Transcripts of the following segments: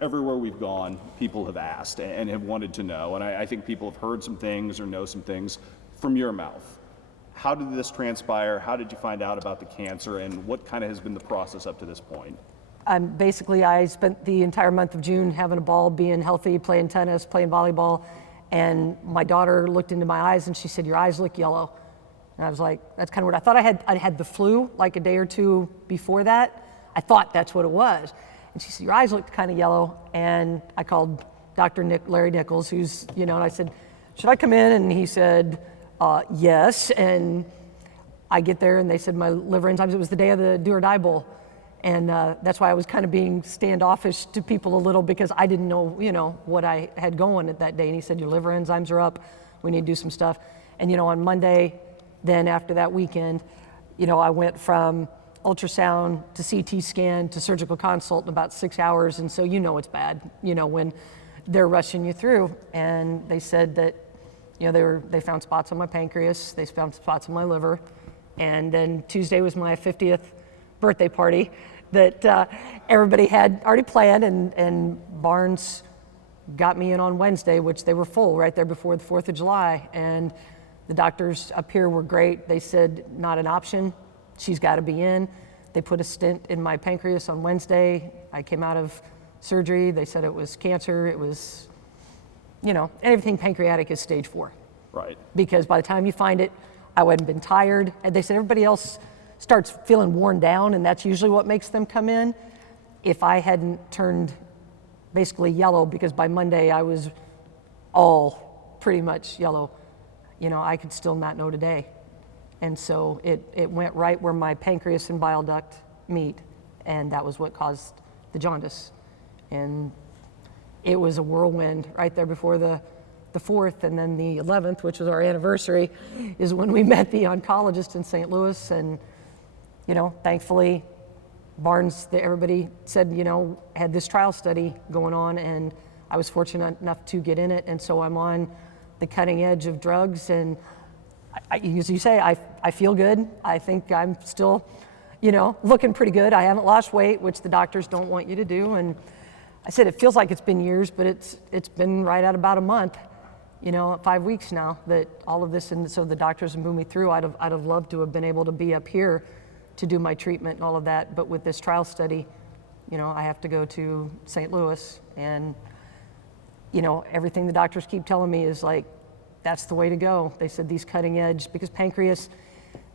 Everywhere we've gone, people have asked and have wanted to know, and I think people have heard some things or know some things from your mouth. How did this transpire? How did you find out about the cancer, and what kind of has been the process up to this point? Basically, I spent the entire month of June having a ball, being healthy, playing tennis, playing volleyball, and my daughter looked into my eyes and she said, "Your eyes look yellow." And I was like, that's kind of weird. I thought I had the flu like a day or two before that. I thought that's what it was. And she said, "Your eyes looked kind of yellow." And I called Dr. Larry Nichols, who's, and I said, "Should I come in?" And he said, yes. And I get there and they said my liver enzymes, it was the day of the do or die bowl. And that's why I was kind of being standoffish to people a little, because I didn't know, what I had going at that day. And he said, "Your liver enzymes are up. We need to do some stuff." And, on Monday, then after that weekend, I went from ultrasound to CT scan to surgical consult in about 6 hours. And so, it's bad, when they're rushing you through. And they said that, they found spots on my pancreas, they found spots on my liver. And then Tuesday was my 50th birthday party that everybody had already planned, and Barnes got me in on Wednesday, which they were full right there before the 4th of July. And the doctors up here were great. They said, not an option. She's got to be in. They put a stent in my pancreas on Wednesday. I came out of surgery. They said it was cancer. It was, anything pancreatic is stage 4. Right. Because by the time you find it, I hadn't been tired. And they said everybody else starts feeling worn down, and that's usually what makes them come in. If I hadn't turned basically yellow, because by Monday I was all pretty much yellow, I could still not know today. And so it went right where my pancreas and bile duct meet, and that was what caused the jaundice. And it was a whirlwind right there before the 4th, and then the 11th, which was our anniversary, is when we met the oncologist in St. Louis. And, thankfully, Barnes, everybody said, had this trial study going on, and I was fortunate enough to get in it. And so I'm on the cutting edge of drugs, and as you say, I feel good. I think I'm still, looking pretty good. I haven't lost weight, which the doctors don't want you to do. And I said, it feels like it's been years, but it's been right at about a month, 5 weeks now that all of this, and so the doctors have moved me through. I'd have loved to have been able to be up here to do my treatment and all of that, but with this trial study, I have to go to St. Louis, and everything the doctors keep telling me is like, that's the way to go. They said these cutting edge, because pancreas,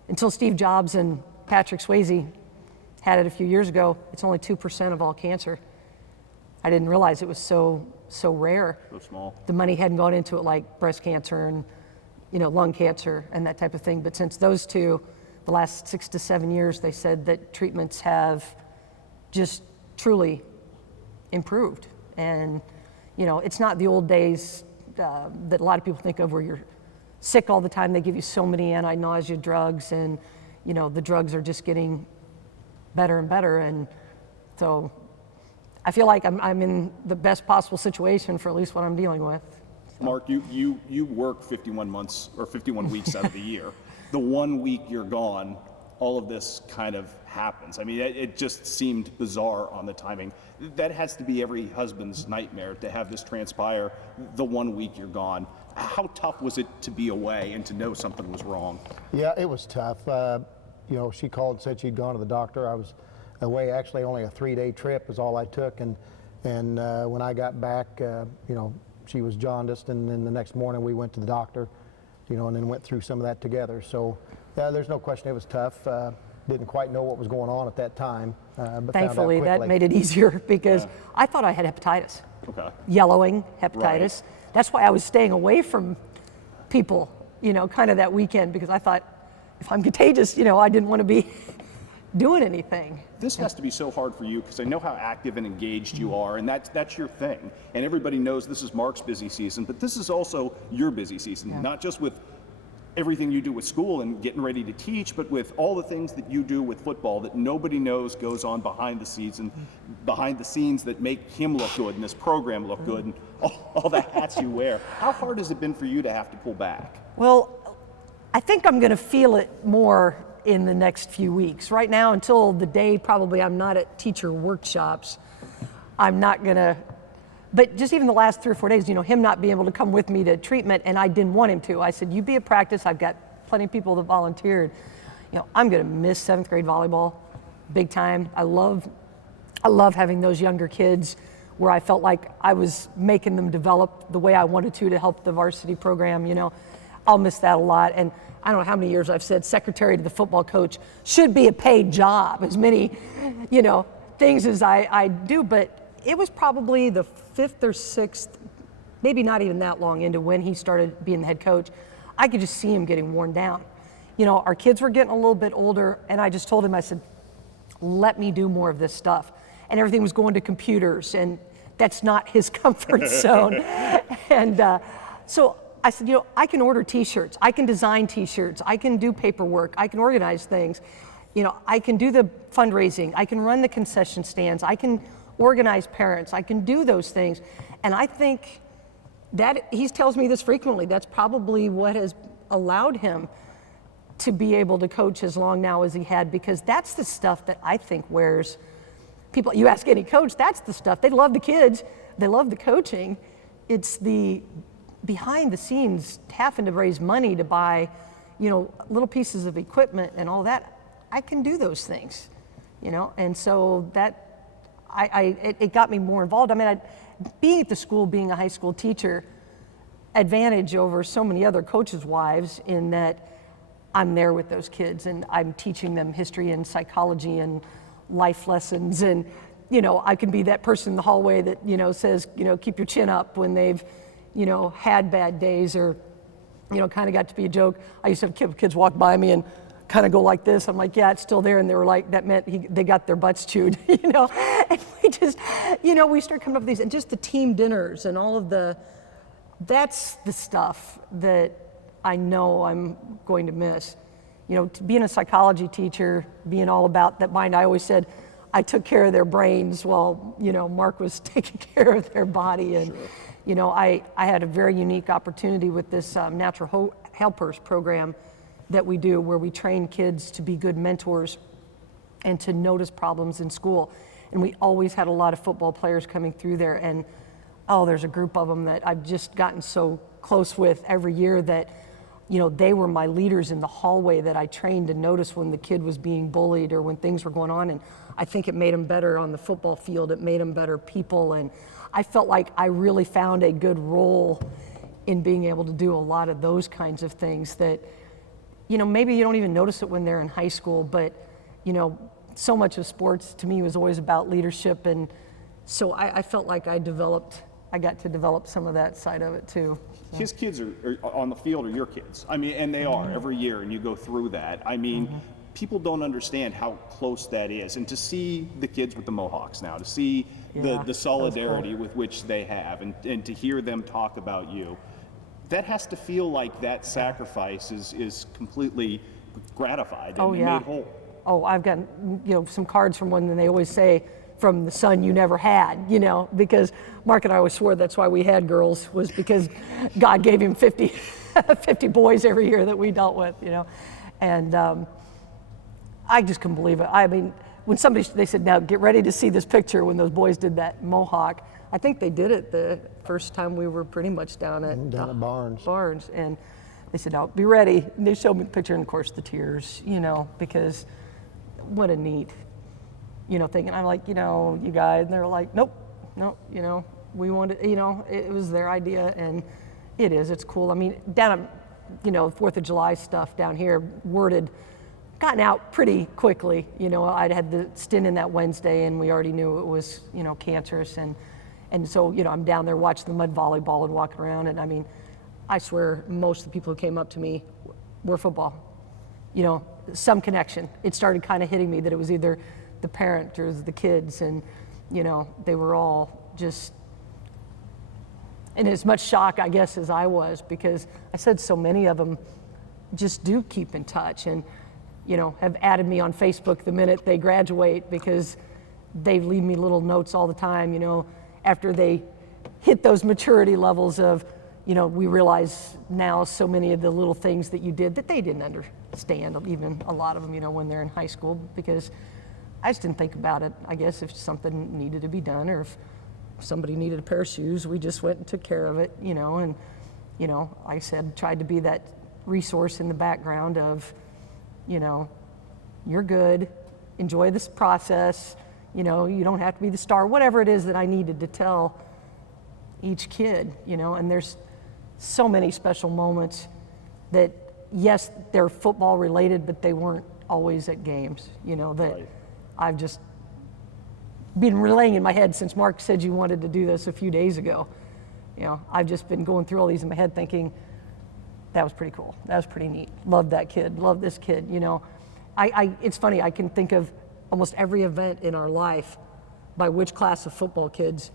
until Steve Jobs and Patrick Swayze had it a few years ago, it's only 2% of all cancer. I didn't realize it was so rare. So small. The money hadn't gone into it like breast cancer and, lung cancer and that type of thing. But since those two, the last 6 to 7 years, they said that treatments have just truly improved. And, it's not the old days that a lot of people think of where you're sick all the time. They give you so many anti-nausea drugs, and, the drugs are just getting better and better. And so I feel like I'm in the best possible situation for at least what I'm dealing with. So. Mark, you work 51 months or 51 weeks out of the year. The 1 week you're gone, all of this kind of happens. I mean, it just seemed bizarre on the timing. That has to be every husband's nightmare, to have this transpire the 1 week you're gone. How tough was it to be away and to know something was wrong? Yeah, it was tough. She called and said she'd gone to the doctor. I was away, actually only a 3-day trip is all I took, and when I got back, she was jaundiced, and then the next morning we went to the doctor, and then went through some of that together. So there's no question it was tough. Didn't quite know what was going on at that time, but thankfully found out quickly. that made it easier, because I thought I had hepatitis. Okay. Yellowing hepatitis. Right. That's why I was staying away from people, kind of that weekend, because I thought, if I'm contagious, I didn't want to be doing anything. This has to be so hard for you, because I know how active and engaged you are, and that's your thing. And everybody knows this is Mark's busy season, but this is also your busy season, not just with everything you do with school and getting ready to teach, but with all the things that you do with football that nobody knows goes on behind the scenes, and behind the scenes that make him look good and this program look good, and all the hats you wear. How hard has it been for you to have to pull back? Well, I think I'm going to feel it more in the next few weeks. Right now, until the day probably I'm not at teacher workshops, I'm not going to But just even the last 3 or 4 days, him not being able to come with me to treatment, and I didn't want him to. I said, you be at practice. I've got plenty of people that volunteered. I'm going to miss 7th grade volleyball big time. I love having those younger kids where I felt like I was making them develop the way I wanted to help the varsity program. I'll miss that a lot. And I don't know how many years I've said secretary to the football coach should be a paid job, as many, things as I do. But it was probably the 5th or 6th, maybe not even that long into when he started being the head coach. I could just see him getting worn down. Our kids were getting a little bit older, and I just told him, I said, let me do more of this stuff. And everything was going to computers, and that's not his comfort zone. And so I said, I can order t-shirts, I can design t-shirts, I can do paperwork, I can organize things. I can do the fundraising, I can run the concession stands, I can organize parents, I can do those things. And I think that, he tells me this frequently, that's probably what has allowed him to be able to coach as long now as he had, because that's the stuff that I think wears people. You ask any coach, that's the stuff. They love the kids, they love the coaching. It's the behind the scenes having to raise money to buy, little pieces of equipment and all that. I can do those things, and so that it got me more involved. I mean, being at the school, being a high school teacher, advantage over so many other coaches' wives in that I'm there with those kids and I'm teaching them history and psychology and life lessons. And, I can be that person in the hallway that, says, keep your chin up when they've, had bad days or, kind of got to be a joke. I used to have kids walk by me and kind of go like this. I'm like, yeah, it's still there. And they were like, that meant they got their butts chewed, And we just, we start coming up with these, and just the team dinners and all of that's the stuff that I know I'm going to miss. Being a psychology teacher, being all about that mind, I always said I took care of their brains while, Mark was taking care of their body. And, sure. I had a very unique opportunity with this Natural Helpers program that we do, where we train kids to be good mentors and to notice problems in school. And we always had a lot of football players coming through there. And, there's a group of them that I've just gotten so close with every year that, they were my leaders in the hallway that I trained to notice when the kid was being bullied or when things were going on. And I think it made them better on the football field. It made them better people. And I felt like I really found a good role in being able to do a lot of those kinds of things that, maybe you don't even notice it when they're in high school, but, so much of sports to me was always about leadership. And so I felt like I got to develop some of that side of it too. His kids are on the field are your kids. I mean, and they are every year, and you go through that. I mean, people don't understand how close that is. And to see the kids with the Mohawks now, to see the solidarity with which they have, and to hear them talk about you, that has to feel like that sacrifice is completely gratified and made whole. Oh, I've got, some cards from when they always say, from the son you never had, because Mark and I always swore that's why we had girls, was because God gave him 50 boys every year that we dealt with, And I just couldn't believe it. I mean, when they said, now get ready to see this picture when those boys did that Mohawk, I think they did it the first time we were pretty much down at Barnes. And they said, now be ready. And they showed me the picture, and of course the tears, because what a neat thing. And I'm like, you guys, and they're like, nope, we wanted, it was their idea, and it's cool. I mean, down at, 4th of July stuff down here, gotten out pretty quickly. I'd had the stint in that Wednesday, and we already knew it was, cancerous, and so, I'm down there watching the mud volleyball and walking around, and I mean, I swear most of the people who came up to me were football. Some connection. It started kind of hitting me that it was either the parent or the kids, and they were all just in as much shock, I guess, as I was, because I said so many of them just do keep in touch and have added me on Facebook the minute they graduate, because they leave me little notes all the time, after they hit those maturity levels of, we realize now so many of the little things that you did that they didn't understand, even a lot of them, when they're in high school, because I just didn't think about it, I guess, if something needed to be done, or if somebody needed a pair of shoes, we just went and took care of it, you know, and, you know, like I said, tried to be that resource in the background of, you know, you're good, enjoy this process, you know, you don't have to be the star, whatever it is that I needed to tell each kid, you know, and there's so many special moments that, yes, they're football related, but they weren't always at games, you know, that Right. I've just been relaying in my head since Mark said you wanted to do this a few days ago. You know, I've just been going through all these in my head thinking, that was pretty cool. That was pretty neat. Love that kid. Love this kid. You know, it's funny. I can think of almost every event in our life by which class of football kids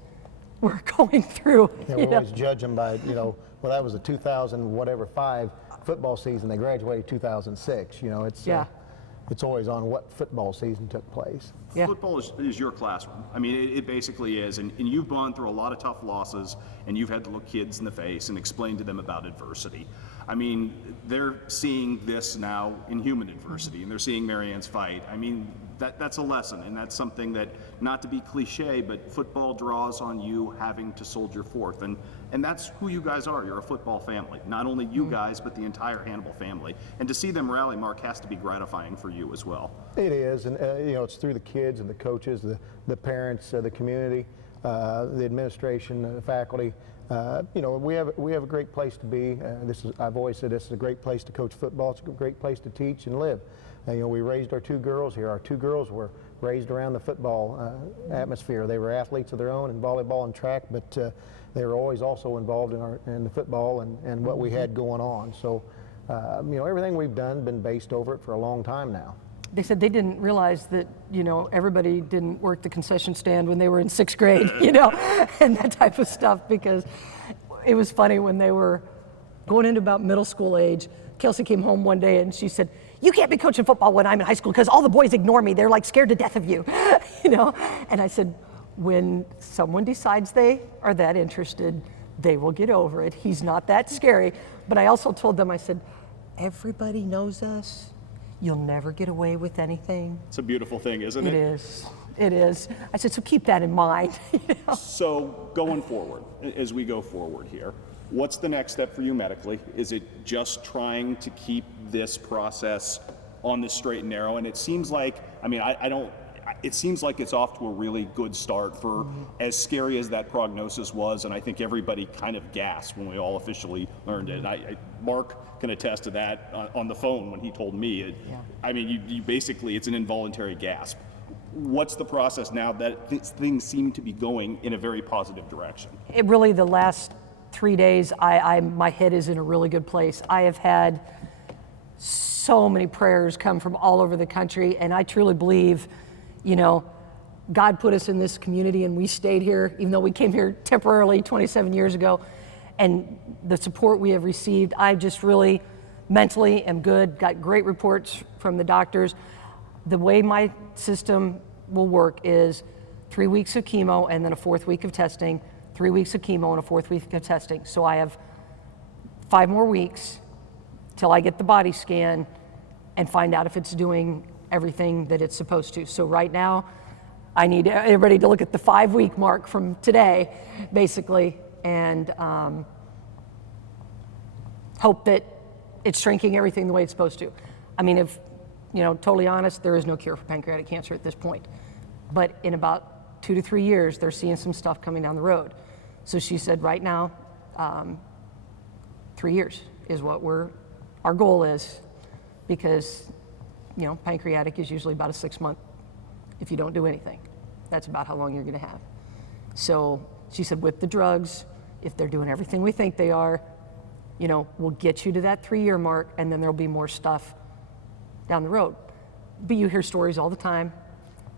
we're going through. Yeah, we always judge them by, you know, well, that was a 2005 football season. They graduated 2006. You know, it's Yeah. it's always on what football season took place. Yeah. Football is your classroom. I mean, it basically is. And you've gone through a lot of tough losses, and you've had to look kids in the face and explain to them about adversity. I mean, they're seeing this now in human adversity, and they're seeing Marianne's fight. I mean, that's a lesson, and that's something that, not to be cliche, but football draws on you having to soldier forth. And that's who you guys are. You're a football family. Not only you guys, but the entire Hannibal family. And to see them rally, Mark, has to be gratifying for you as well. It is, and you know, it's through the kids and the coaches, the parents, the community, the administration, the faculty. You know, we have a great place to be. I've always said this is a great place to coach football. It's a great place to teach and live. You know, we raised our two girls here. Our two girls were raised around the football atmosphere. They were athletes of their own in volleyball and track, but they were always also involved in the football and what we had going on. So, you know, everything we've done been based over it for a long time now. They said they didn't realize that, you know, everybody didn't work the concession stand when they were in 6th grade, you know, and that type of stuff, because it was funny when they were going into about middle school age. Kelsey came home one day and she said, "You can't be coaching football when I'm in high school because all the boys ignore me. They're like scared to death of you," you know? And I said, when someone decides they are that interested, they will get over it. He's not that scary. But I also told them, I said, everybody knows us. You'll never get away with anything. It's a beautiful thing, isn't It it? is. It is. I said, so keep that in mind. You know? So going forward, as we go forward here, what's the next step for you medically? Is it just trying to keep this process on the straight and narrow? And it seems like, I mean, it seems like it's off to a really good start for as scary as that prognosis was, and I think everybody kind of gasped when we all officially learned it. And Mark can attest to that on the phone when he told me. I mean, you basically, it's an involuntary gasp. What's the process now that things seem to be going in a very positive direction? It really, the last 3 days, my head is in a really good place. I have had so many prayers come from all over the country, and I truly believe, you know, God put us in this community and we stayed here, even though we came here temporarily 27 years ago. And the support we have received, I just really mentally am good, got great reports from the doctors. The way my system will work is 3 weeks of chemo and then a 4th week of testing, 3 weeks of chemo and a 4th week of testing. So I have 5 more weeks till I get the body scan and find out if it's doing everything that it's supposed to. So right now, I need everybody to look at the 5-week mark from today, basically, and hope that it's shrinking everything the way it's supposed to. I mean, if, you know, totally honest, there is no cure for pancreatic cancer at this point. But in about 2 to 3 years, they're seeing some stuff coming down the road. So she said right now, 3 years is what our goal is, because, you know, pancreatic is usually about a 6-month if you don't do anything. That's about how long you're gonna have. So she said with the drugs, if they're doing everything we think they are, you know, we'll get you to that 3-year mark, and then there'll be more stuff down the road. But you hear stories all the time.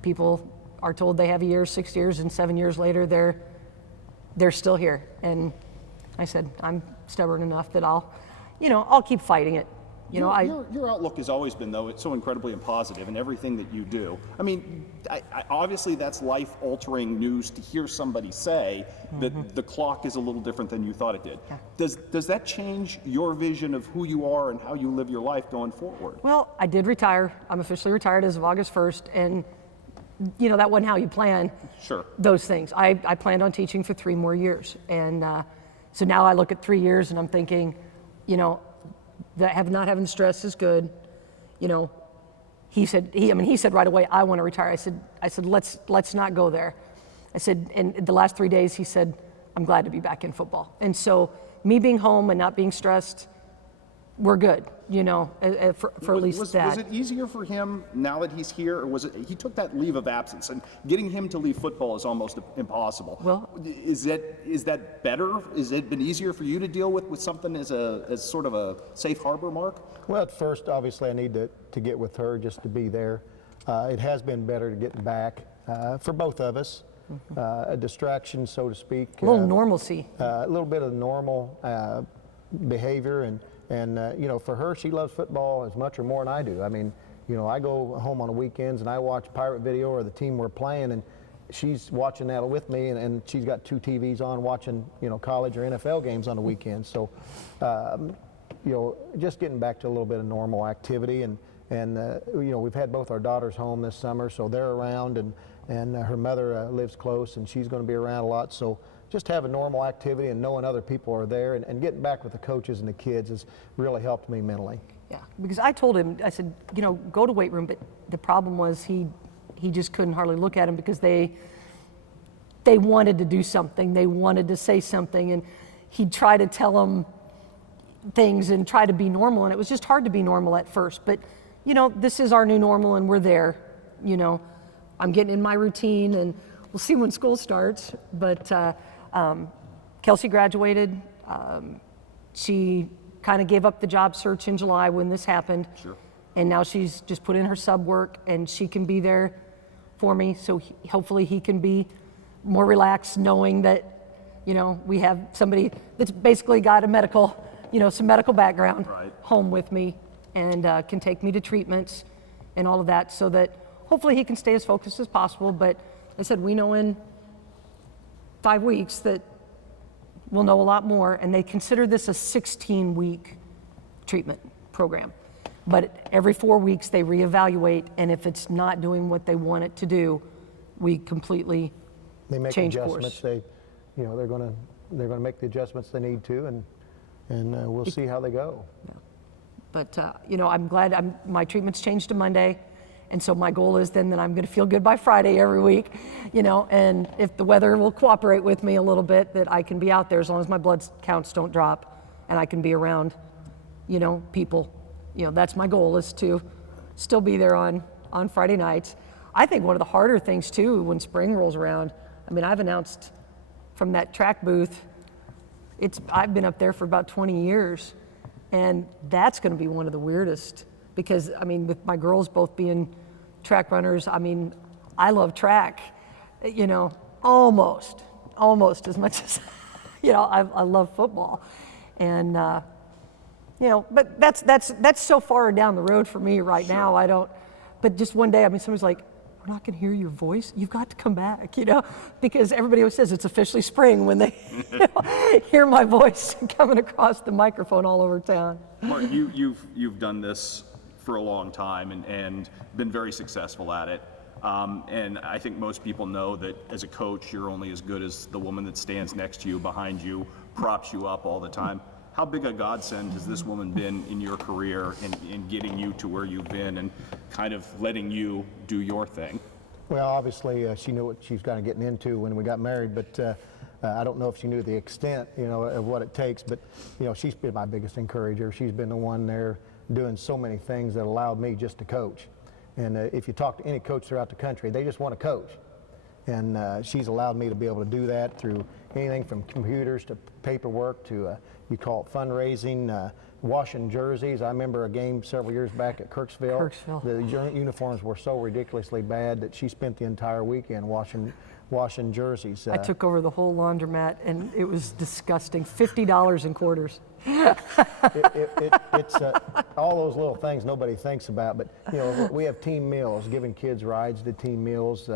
People are told they have a year, 6 years, and 7 years later, they're still here. And I said, I'm stubborn enough that I'll keep fighting it. You know, your outlook has always been, though, it's so incredibly positive in everything that you do. I mean, obviously that's life-altering news to hear somebody say that the clock is a little different than you thought it did. Yeah. Does that change your vision of who you are and how you live your life going forward? Well, I did retire. I'm officially retired as of August 1st, and that wasn't how you plan Sure. those things. I planned on teaching for 3 more years. And so now I look at 3 years and I'm thinking, that not having stress is good. He said right away, I want to retire. I said, let's not go there. I said, and the last 3 days, he said, I'm glad to be back in football. And so me being home and not being stressed, we're good, for at least that. Was it easier for him now that he's here, or was it, he took that leave of absence, and getting him to leave football is almost impossible. Well, is that better? Has it been easier for you to deal with something as sort of a safe harbor, Mark? Well, at first, obviously, I need to get with her just to be there. It has been better to get back for both of us. A distraction, so to speak. A little normalcy. A little bit of normal behavior, and for her, she loves football as much or more than I do. I mean, I go home on the weekends and I watch pirate video or the team we're playing, and she's watching that with me, and she's got 2 TVs on watching, college or NFL games on the weekends. So, just getting back to a little bit of normal activity, and we've had both our daughters home this summer, so they're around, and her mother lives close, and she's going to be around a lot. So just having normal activity and knowing other people are there, and getting back with the coaches and the kids has really helped me mentally. Yeah, because I told him, I said, go to weight room, but the problem was he just couldn't hardly look at him because they wanted to do something, they wanted to say something, and he'd try to tell them things and try to be normal, and it was just hard to be normal at first. But this is our new normal, and we're there. I'm getting in my routine, and we'll see when school starts. But Kelsey graduated. She kind of gave up the job search in July when this happened. Sure. And now she's just put in her sub work, and she can be there for me. So hopefully he can be more relaxed, knowing that we have somebody that's basically got a medical, some medical background home with me, and can take me to treatments and all of that, so that hopefully he can stay as focused as possible. But I said, we know in 5 weeks that we'll know a lot more, and they consider this a 16-week treatment program. But every 4 weeks they reevaluate, and if it's not doing what they want it to do, we completely change adjustments. course. They're going to make the adjustments they need to, and we'll see how they go. Yeah. But I'm glad my treatment's changed to Monday. And so my goal is then that I'm going to feel good by Friday every week, and if the weather will cooperate with me a little bit, that I can be out there as long as my blood counts don't drop, and I can be around, people. That's my goal, is to still be there on Friday nights. I think one of the harder things too, when spring rolls around, I've announced from that track booth, I've been up there for about 20 years, and that's going to be one of the weirdest. Because, with my girls both being track runners, I love track, almost as much as, I love football. And, but that's so far down the road for me right now. But just one day, somebody's like, we're not gonna hear your voice. You've got to come back, because everybody always says it's officially spring when they hear my voice coming across the microphone all over town. Mark, you've done this for a long time and been very successful at it. And I think most people know that as a coach, you're only as good as the woman that stands next to you, behind you, props you up all the time. How big a godsend has this woman been in your career in getting you to where you've been and kind of letting you do your thing? Well, obviously, she knew what she was kind of getting into when we got married, but I don't know if she knew the extent, of what it takes. But, she's been my biggest encourager. She's been the one there doing so many things that allowed me just to coach. And if you talk to any coach throughout the country, they just want to coach. And she's allowed me to be able to do that through anything from computers to paperwork to, you call it fundraising, washing jerseys. I remember a game several years back at Kirksville. The uniforms were so ridiculously bad that she spent the entire weekend washing jerseys. I took over the whole laundromat, and it was disgusting. $50 in quarters. It's all those little things nobody thinks about, but we have team meals, giving kids rides to team meals,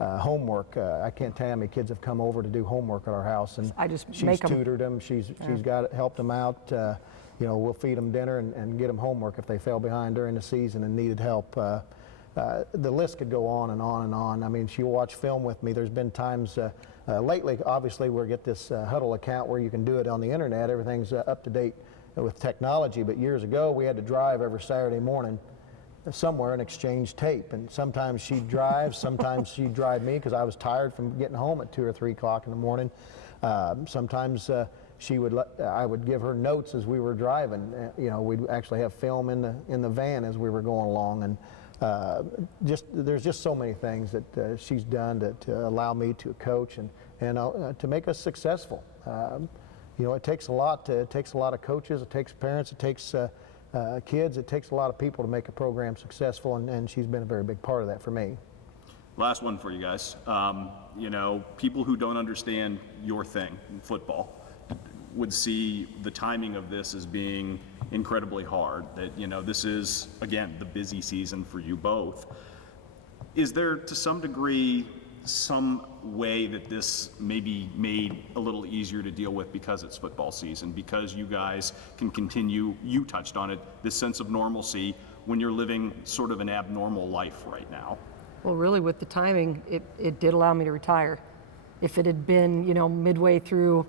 homework. I can't tell you how many kids have come over to do homework at our house, and she's tutored them. She's helped them out. We'll feed them dinner and get them homework if they fell behind during the season and needed help. the list could go on and on and on. I mean, she'll watch film with me. There's been times lately, obviously, we get this Huddle account where you can do it on the internet. Everything's up to date with technology. But years ago, we had to drive every Saturday morning somewhere and exchange tape. And sometimes she'd drive, sometimes she'd drive me because I was tired from getting home at 2 or 3 o'clock in the morning. Sometimes I would give her notes as we were driving. You know, we'd actually have film in the van as we were going along. And there's just so many things that she's done to allow me to coach and to make us successful. You know, it takes a lot. It takes a lot of coaches. It takes parents. It takes kids. It takes a lot of people to make a program successful, and she's been a very big part of that for me. Last one for you guys. You know, people who don't understand your thing, football, would see the timing of this as being incredibly hard. That, you know, this is, again, the busy season for you both. Is there, to some degree, some way that this may be made a little easier to deal with because it's football season, because you guys can continue, you touched on it, this sense of normalcy when you're living sort of an abnormal life right now? Well, really, with the timing, it did allow me to retire. If it had been, you know, midway through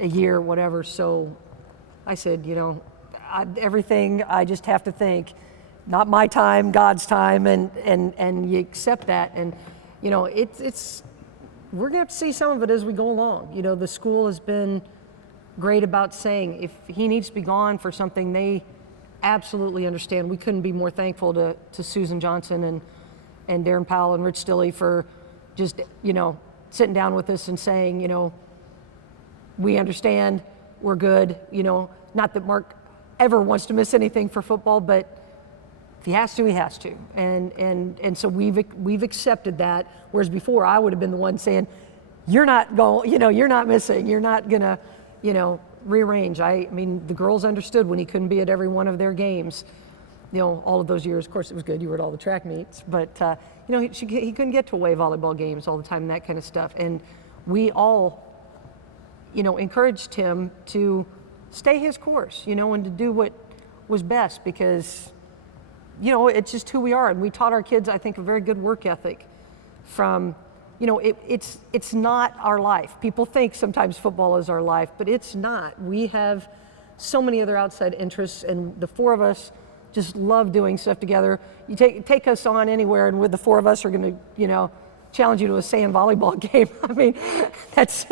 a year, whatever, so I said, you know, everything, I just have to think, not my time, God's time, and you accept that. And, you know, we're going to have to see some of it as we go along. You know, the school has been great about saying if he needs to be gone for something, they absolutely understand. We couldn't be more thankful to Susan Johnson and Darren Powell and Rich Stilley for just, you know, sitting down with us and saying, you know, we understand, we're good. You know, not that Mark ever wants to miss anything for football, but if he has to, he has to. And so we've accepted that, whereas before I would have been the one saying, you're not going, you know, you're not missing, you're not gonna, you know, rearrange. I mean, the girls understood when he couldn't be at every one of their games, you know, all of those years. Of course, it was good, you were at all the track meets, but, you know, he couldn't get to away volleyball games all the time and that kind of stuff. And we all, you know, encouraged him to stay his course, you know, and to do what was best because, you know, it's just who we are. And we taught our kids, I think, a very good work ethic from, you know, it's not our life. People think sometimes football is our life, but it's not. We have so many other outside interests, and the four of us just love doing stuff together. You take us on anywhere, and with the four of us are going to, you know, challenge you to a sand volleyball game. I mean, that's,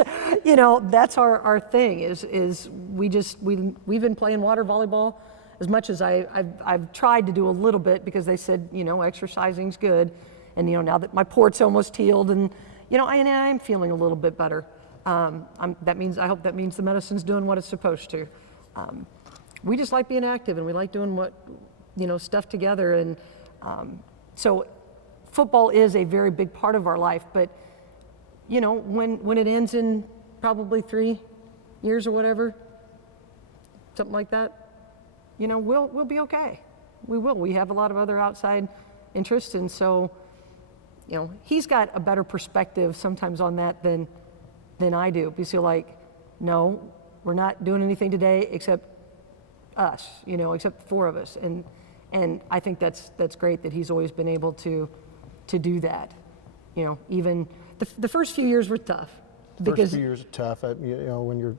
you know, that's our thing is we've been playing water volleyball as much as I've tried to do a little bit because they said, you know, exercising's good. And, you know, now that my port's almost healed and, you know, I'm feeling a little bit better. I hope that means the medicine's doing what it's supposed to. We just like being active and we like doing what, you know, stuff together. And so football is a very big part of our life, but, you know, when it ends in probably 3 years or whatever, something like that, you know, we'll be okay. We will. We have a lot of other outside interests, and so, you know, he's got a better perspective sometimes on that than I do. Because he'll like, no, we're not doing anything today except us, you know, except the four of us, and I think that's great that he's always been able to do that. You know, even the first few years were tough. First few years are tough. You know, when you're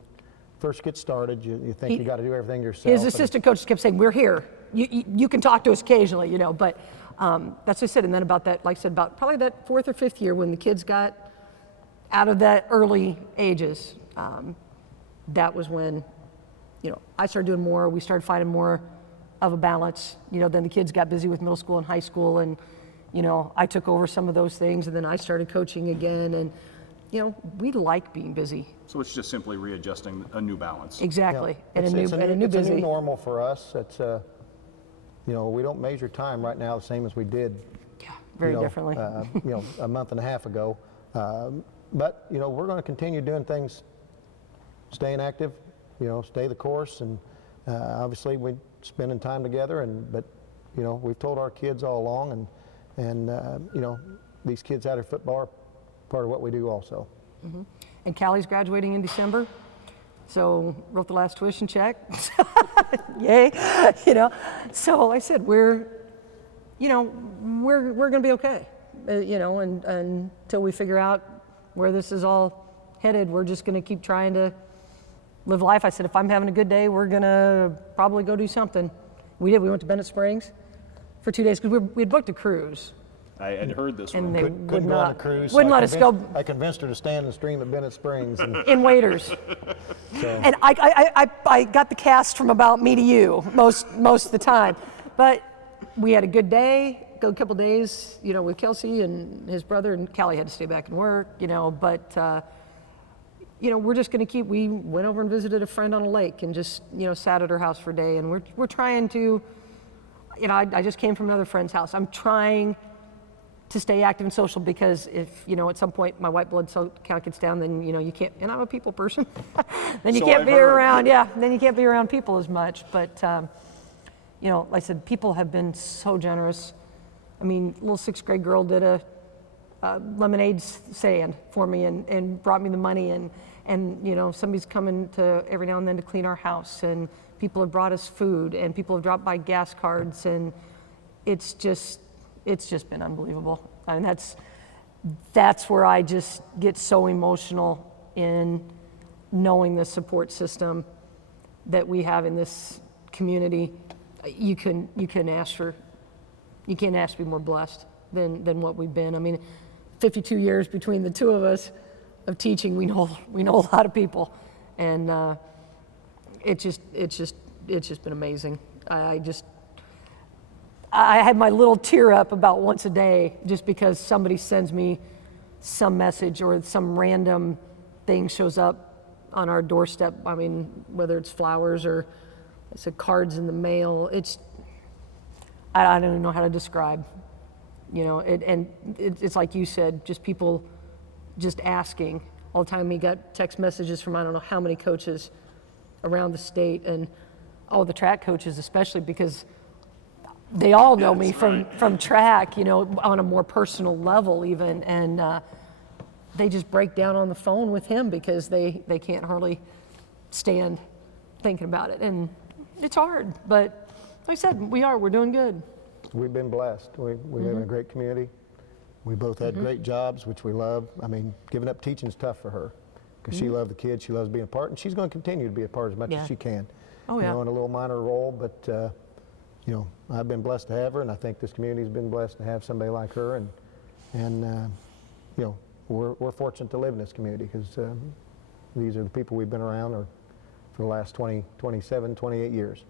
first get started, you think you got to do everything yourself. His assistant coach kept saying, "We're here. You can talk to us occasionally," you know. But that's what I said. And then about that, like I said, about probably that 4th or 5th year when the kids got out of that early ages, that was when, you know, I started doing more. We started finding more of a balance. You know, then the kids got busy with middle school and high school, and, you know, I took over some of those things, and then I started coaching again, and, you know, we like being busy. So it's just simply readjusting a new balance. Exactly, Yeah. and a new It's busy. a new normal for us. It's you know, we don't measure time right now the same as we did. Yeah, very you know, differently. You know, a month and a half ago. But you know, we're going to continue doing things, staying active. You know, stay the course, and obviously we're spending time together. But you know, we've told our kids all along, and you know, these kids out of football are part of what we do also. Mm-hmm. And Callie's graduating in December, so wrote the last tuition check. Yay, you know. So like I said, we're, you know, we're going to be okay, you know, and until we figure out where this is all headed, we're just going to keep trying to live life. I said, if I'm having a good day, we're going to probably go do something. We did. We went to Bennett Springs for 2 days because we had booked a cruise. I had heard this And one. they Couldn't would go on a not, cruise. so wouldn't I let us go I convinced her to stand and stream at Bennett Springs. And in waiters. so, And I got the cast from about me to you most of the time. But we had a good day, a couple days, you know, with Kelsey and his brother, and Callie had to stay back and work, you know, but, you know, we're just going to we went over and visited a friend on a lake and just, you know, sat at her house for a day. And we're trying to, you know, I just came from another friend's house. I'm trying to stay active and social because if, you know, at some point my white blood cell count gets down, then, you know, you can't, and I'm a people person, then you So can't I've be heard. around, then you can't be around people as much. But, you know, like I said, people have been so generous. I mean, little 6th grade girl did a lemonade stand for me and brought me the money, and, you know, somebody's coming to every now and then to clean our house, and people have brought us food, and people have dropped by gas cards, and it's just been unbelievable. I mean, that's where I just get so emotional in knowing the support system that we have in this community. You can't ask to be more blessed than what we've been. I mean, 52 years between the two of us of teaching, we know a lot of people, and it's just been amazing. I had my little tear up about once a day just because somebody sends me some message or some random thing shows up on our doorstep. I mean, whether it's flowers or it's cards in the mail, I don't even know how to describe, you know, it's like you said, just people just asking all the time. We got text messages from I don't know how many coaches around the state, and the track coaches especially, because they all know me from track, you know, on a more personal level even, and they just break down on the phone with him because they can't hardly stand thinking about it, and it's hard, but like I said, we're doing good. we've been blessed. We live in a great community. We both had great jobs, which we love. I mean, giving up teaching is tough for her because she loved the kids, she loves being a part, and she's going to continue to be a part as much as she can. Oh, you yeah. know, in a little minor role, but you know, I've been blessed to have her, and I think this community's been blessed to have somebody like her, and you know, we're fortunate to live in this community because these are the people we've been around for the last 27, 28 years.